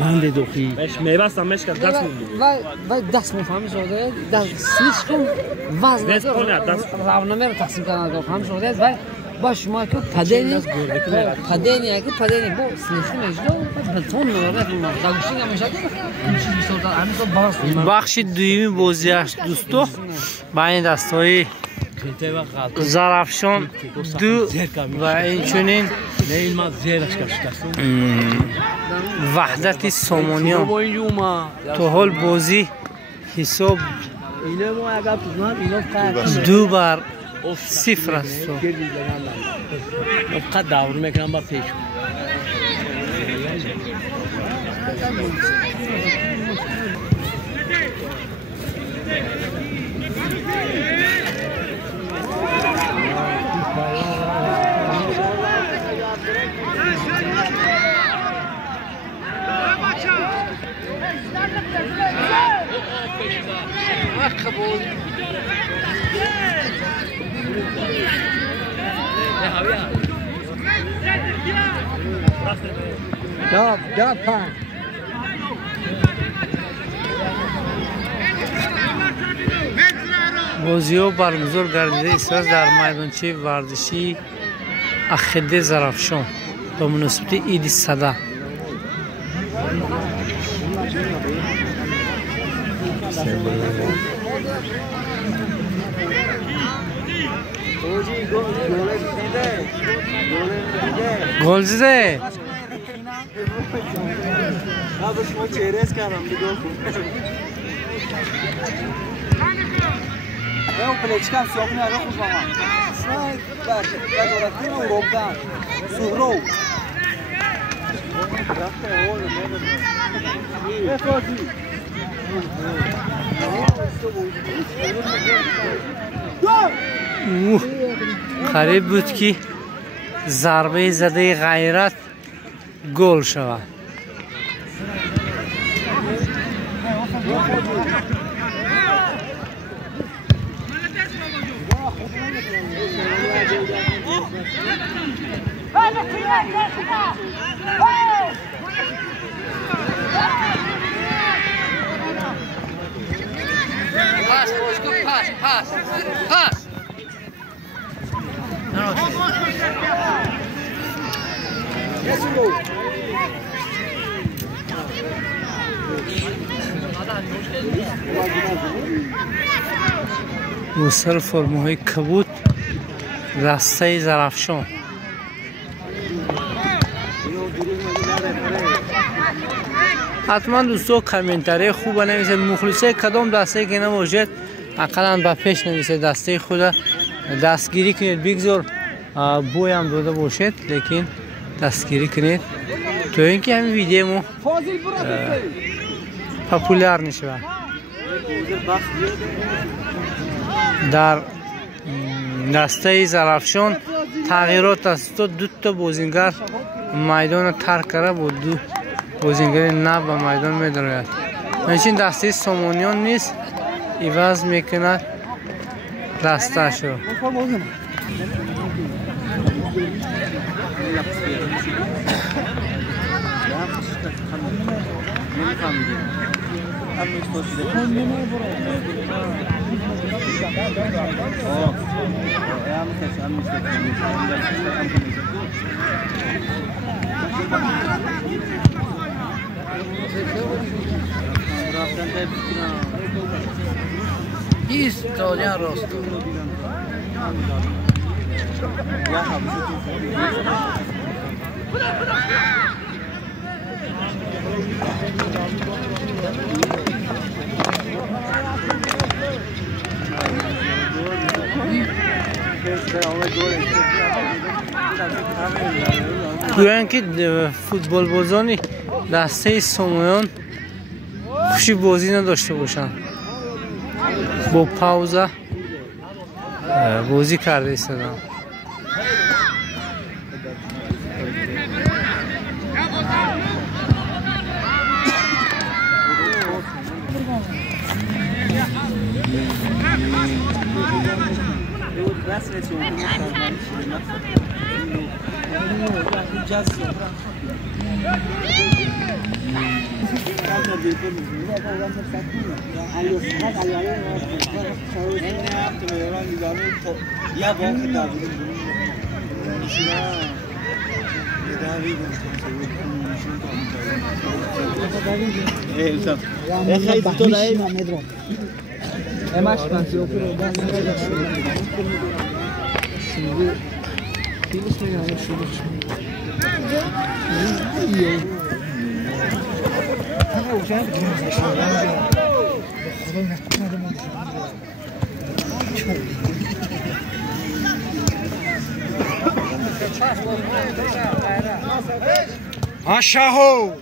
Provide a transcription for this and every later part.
بند دوخی مش میبستم مش که دست و دست میفهمی شده دست سویچ کن وزن راونامه رو تقسیم کنن فهم شده و با شما که پدنی که پدنی با سلیشون اجرا بلتون میاره داغشین همیشه بخش دویمی بازی است دوستو بین دستای زرافشان دو و اینچنین وحدت سامانیان تو حال بازی حساب 2-0 است. فقط داور میکنم با پیش بازی ها برگزار گردیده است در میدانچه ورزشی اخیده زرافشان به مناسبت عید صده. گل زده Eu plecar só com a roupa lá. Sai, agora tem um roupa. Surrou. É fácil. قریب بود که ضربه زده غیرت گل شود. Pass. وصل فرموهای کبوت راسته زرافشان. حتما دوستو کامنتاری خوب بنویسید. مخلصه کدام دسته که نباشد اقلا به پیش نویسید دسته خود دستگیری کنید. بگذار بوی هم داده باشد لیکن دستگیری کنید تو اینکه همین ویدیو مو پاپولار نشه. در دسته زرافشان تغییرات است. دو تا بازیگر میدان ترک کرده بود، دو بازیگر نو به میدان می‌دراید. همچنین دسته سامانیان نیست عوض میکنه دسته شو. Historia rosto. گویند که فوتبال بازانی دسته سامانیان خوشی بازی نداشته باشند، با پاوزه بازی کرده ایستادن. Aşağı.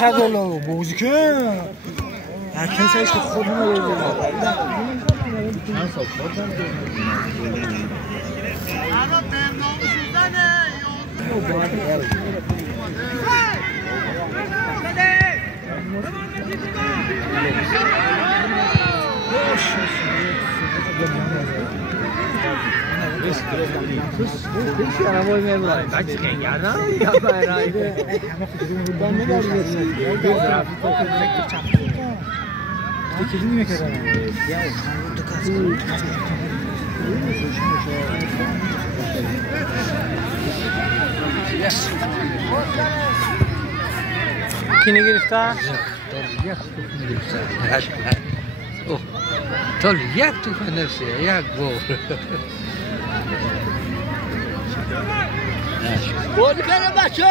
هذا موزیکه هر کسی که خودمون رو Kini گرفته؟ تول یک توفه نفسه یک بار بودی کنه بچه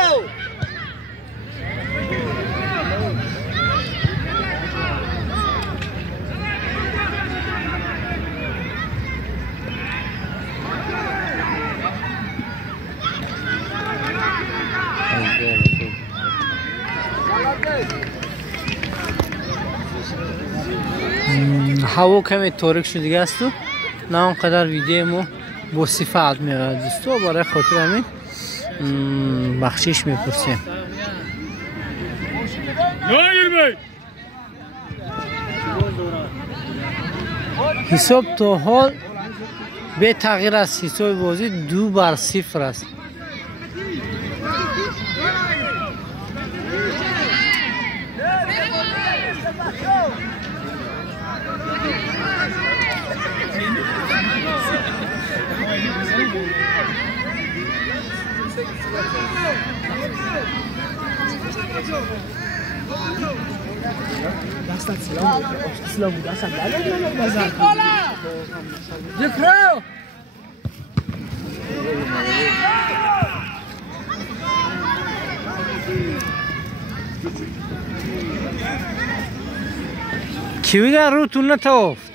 هوا کمی تاریک شده است و نه اونقدر ویدیو ما با صفت میاد دوستو برای خاطر همین بخشش میپرسیم حساب تا حال به تغییر است حساب بازی 2-0 است کیوی روتون نتافت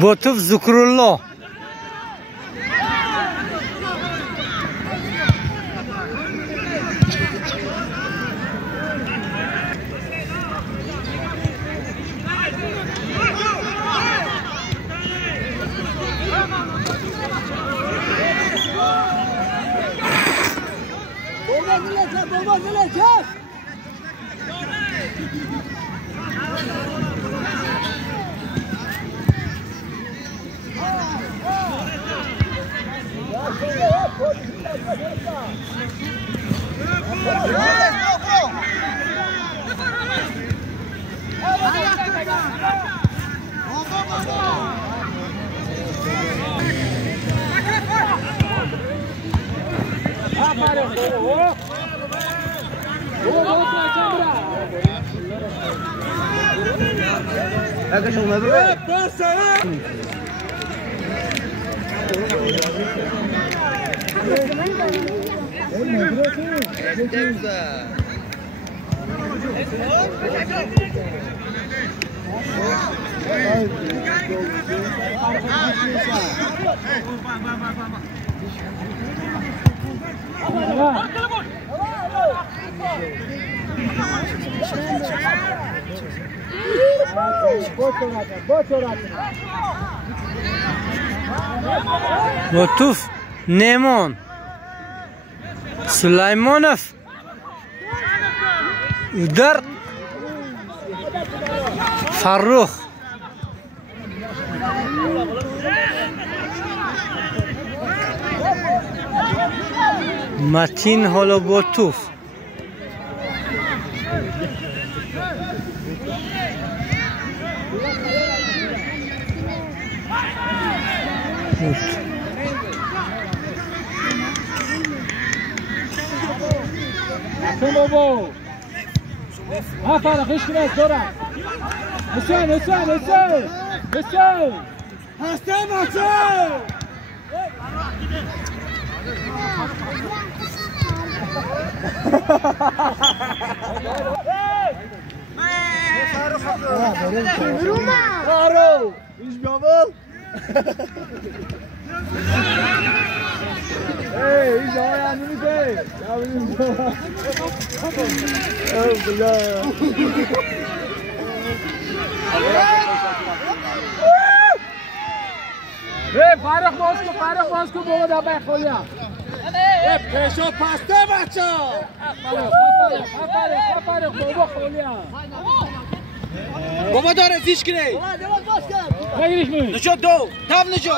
با توپ ذکرالله لطف نیمان سلیمانوف در فرخ متین حالا با توف بابا ها فرق ايش كده بسرعه حسين Karo, iş yapıl. Hey, iş ayağını şey. Ya benim. Oh, güzel. Hey, Faruk Bozku baba da bekliyor. Hey, peşo pasta bachcha. Faruk baba خولیا. بابا داره زیش کنه. خیلیش می. نشو دو، تاب نشو.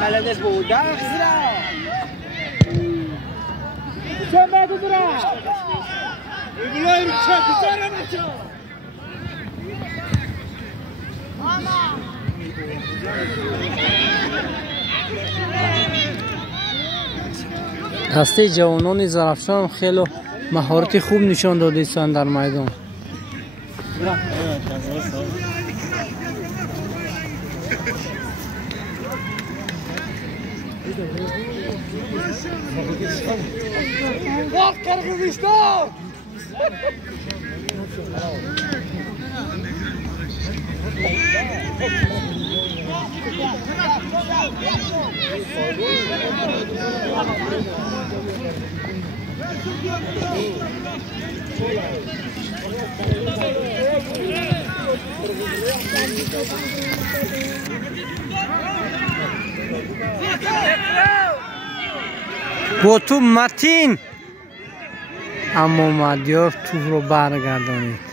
ملدش بود دخزرا چند بگذرا بگویم چه بزاره بچه دسته جوانان زرافشان خیلی مهارت خوب نشان دادند در میدان. وقت قرقیزستان با تو متین اما مدیار توپ رو برگردانید.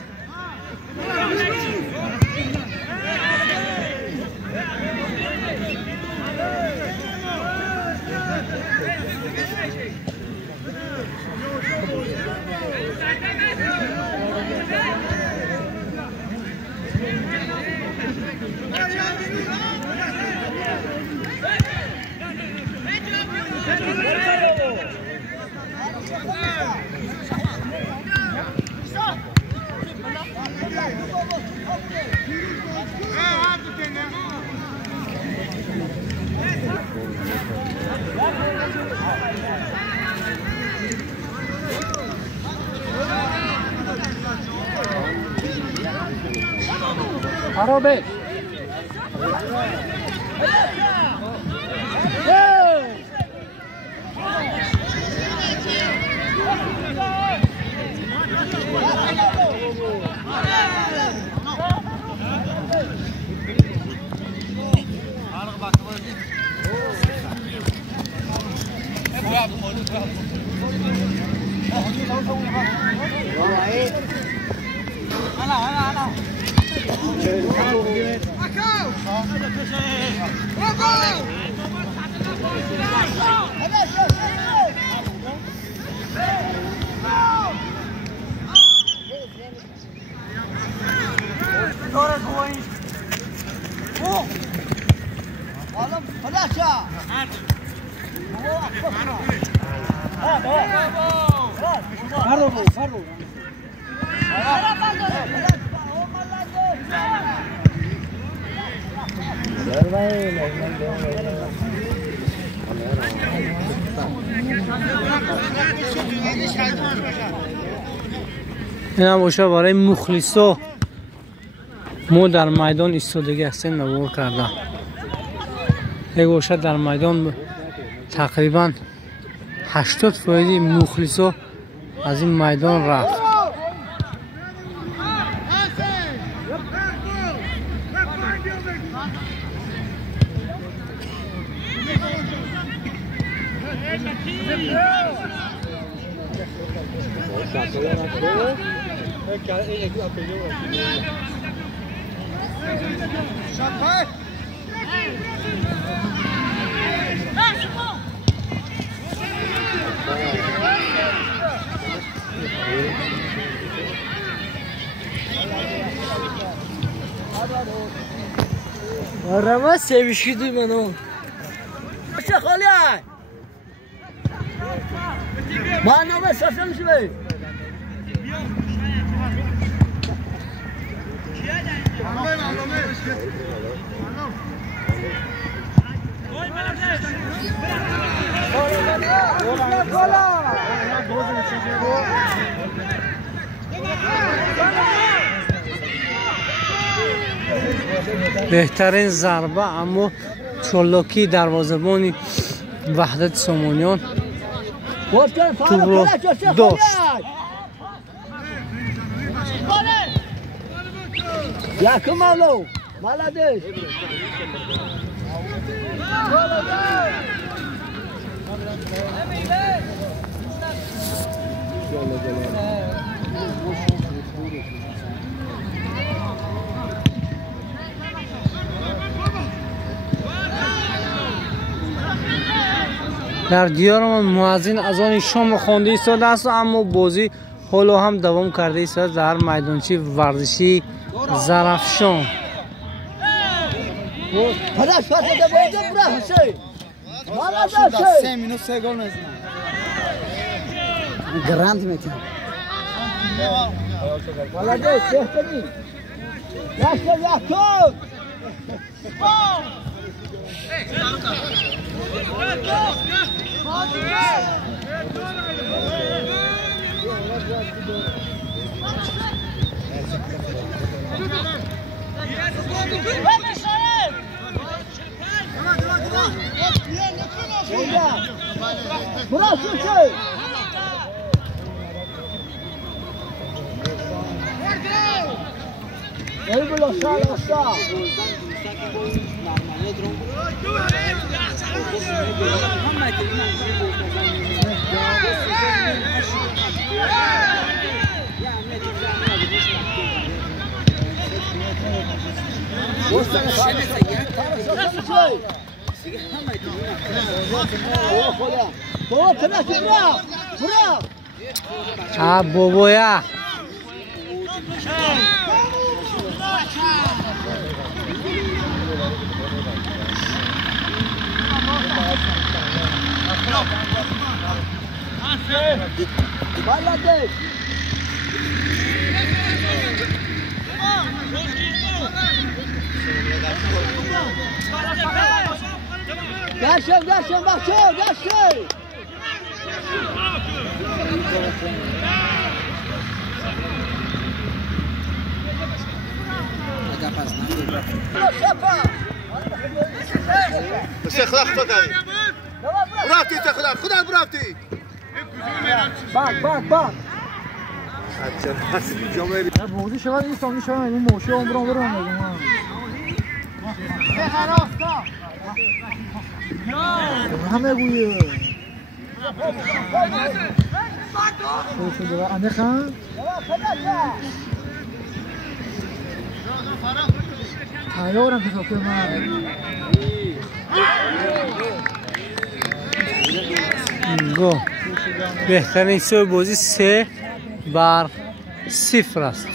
خرابه این هم باشه برای مخلصا ما در میدان ایستادگی هستیم نوار کردم. یک باشه در میدان تقریبا 80% مخلصا از این میدان رفت. Arama sevişkiydi ben o. Aşağı kalıyor. Bana bak şaşırım şimdi. بهترین ضربه اما چالاکی دروازه‌بان وحدت سامانیان توپ رو داشت. Yakın malo. Maladeş. در دیار ما مؤذن از آن شام خوانده ایستاده است، اما بازی حالا هم دوام کرده است در میدانچه ورزشی زرافشان. پدر شاته ده باید برای حسین. مالا ده 3 minut 3 gol میزنه. گراند میتونه. مالا ده سهتری. یاشتر یاکوب. Burası şey. El bolo sala sta. بابایا Bangladesh. Gerçek bak şu gerçek. Ada pas nama. خدا داری برافتی خدا برافتی باک بودی شما این سامی شما این موشه عمرم برو همه بویه anne خان آیورم که سوکه گو بهترین سوی بازی 3-0 است.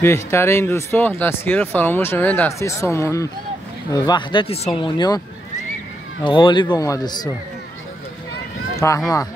بهترین دوستو دستگیر فراموش نمید دسته سامان وحدت سامانیان غالب آمد دوستو. فهمه